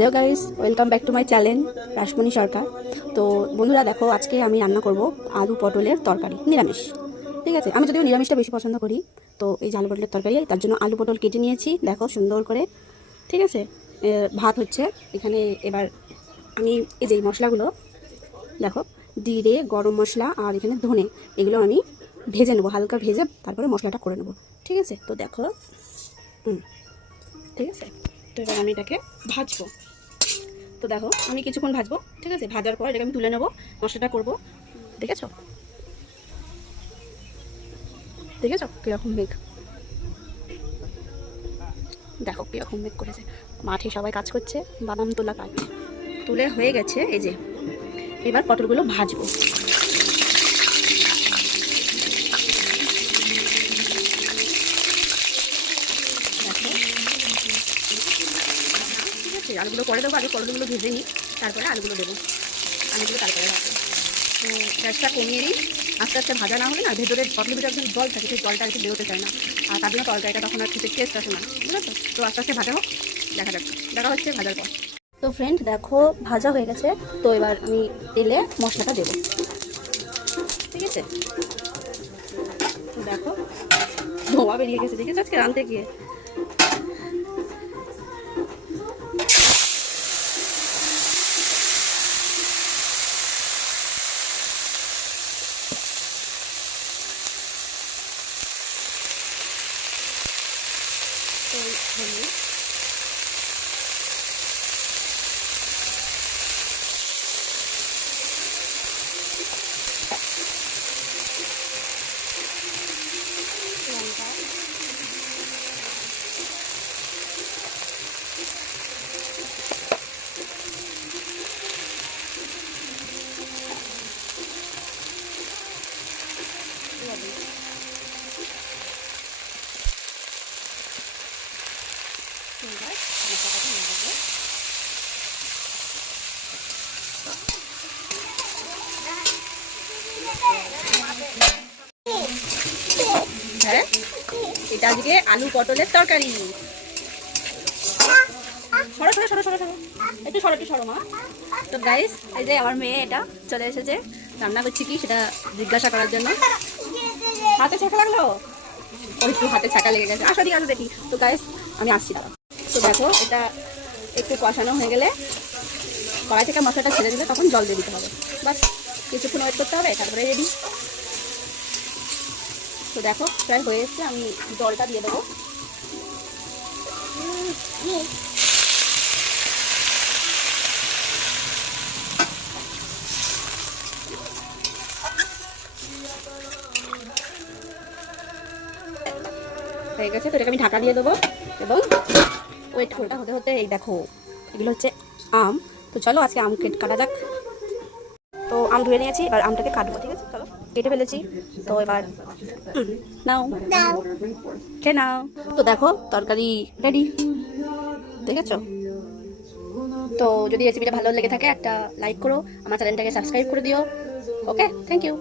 Hello guys, welcome back to my channel Rashmoni Sarkar. তো বন্ধুরা দেখো, আজকে আমি রান্না করব আলু পটলের তরকারি, নিরামিষ। ঠিক আছে, আমি যদিও নিরামিষটা বেশি পছন্দ করি। তো এই যে আলু পটলের তরকারি, তার জন্য আলু পটল কেটে নিয়েছি, দেখো সুন্দর করে। ঠিক আছে, ভাত হচ্ছে এখানে। এবার আমি এই যে মশলাগুলো দেখো, জিরে, গরম মশলা আর এখানে ধনে, এগুলো আমি ভেজে নেবো, হালকা ভেজে তারপরে মশলাটা করে নেবো। ঠিক আছে, তো দেখো ঠিক আছে। তো এবার আমি এটাকে ভাজবো। তো দেখো, আমি কিছুক্ষণ ভাজবো। ঠিক আছে, ভাজার পর এটাকে আমি তুলে নেবো, মশলাটা করবো। দেখেছো দেখেছো কীরকম মেঘ, দেখো কীরকম মেঘ করেছে। মাঠে সবাই কাজ করছে, বাদাম তোলা কাজ তুলে হয়ে গেছে। এই যে এবার পটলগুলো ভাজবো। দেখো, ঠিক আছে, আলুগুলো পরে দেবো, আগে পটলগুলো ভেজে নিই, তারপরে আলুগুলো দেবো। আলুগুলো তারপরে ভাজবো। তো গ্যাসটা কমিয়ে দিই। আস্তে আস্তে ভাজা না হলে না, ভেতরের পটলের ভিতরে একদম জল থাকে, সেই জলটা আর কি বেরোতে চায় না, আর তার জন্য তরকারিটা তখন আর খেতে টেস্ট আসে না, বুঝেছো? তো আস্তে আস্তে ভাজা হোক, দেখা হচ্ছে ভাজার পর। তো ফ্রেন্ড দেখো, ভাজা হয়ে গেছে। তো এবার আমি তেলে মশলাটা দেবো। ঠিক আছে, দেখো ধোঁয়া বেরিয়ে গেছে, দেখেছো আজকে রাঁধতে গিয়ে। তো লঙ্কা, এবার মশলাটাকে নিয়ে দেবো। হ্যাঁ, এটা আজকে আলু পটলের তরকারি। সরো সরো সরো সরো সরো, একটু সরো মা। তো গাইস, এই যে আমার মেয়ে এটা চলে এসেছে, রান্না করছি কি সেটা জিজ্ঞাসা করার জন্য। হাতে ছাকা লাগলো, ওই একটু হাতে ছাকা লেগে গেছে। আসো দিকে, আসো দেখি। তো গাইস, আমি আসছি দাঁড়া। তো দেখো, এটা একটু কষানো হয়ে গেলে, কড়াই থেকে মশলাটা ছেড়ে দিলে তখন জল দিয়ে দিতে হবে। বাস কিছুক্ষণ ওয়েট করতে হবে, তারপরে রেডি। তো দেখো প্রায় হয়ে এসছে, আমি জলটা দিয়ে দেবো। হয়ে গেছে, তো এটাকে আমি ঢাকা দিয়ে দেবো এবং ওয়েট ওটা হতে হতে এই দেখো, এগুলো হচ্ছে আম। তো চলো আজকে আম কাটা যাক। তো আম ধুয়ে নিয়েছি, এবার আমটাকে কাটবো। ঠিক আছে, চলো কেটে ফেলেছি। তো এবার নাও খেয়ে নাও। তো দেখো তরকারি রেডি, দেখেছো? তো যদি রেসিপিটা ভালো লেগে থাকে একটা লাইক করো, আমার চ্যানেলটাকে সাবস্ক্রাইব করে দিও। ওকে, থ্যাংক ইউ।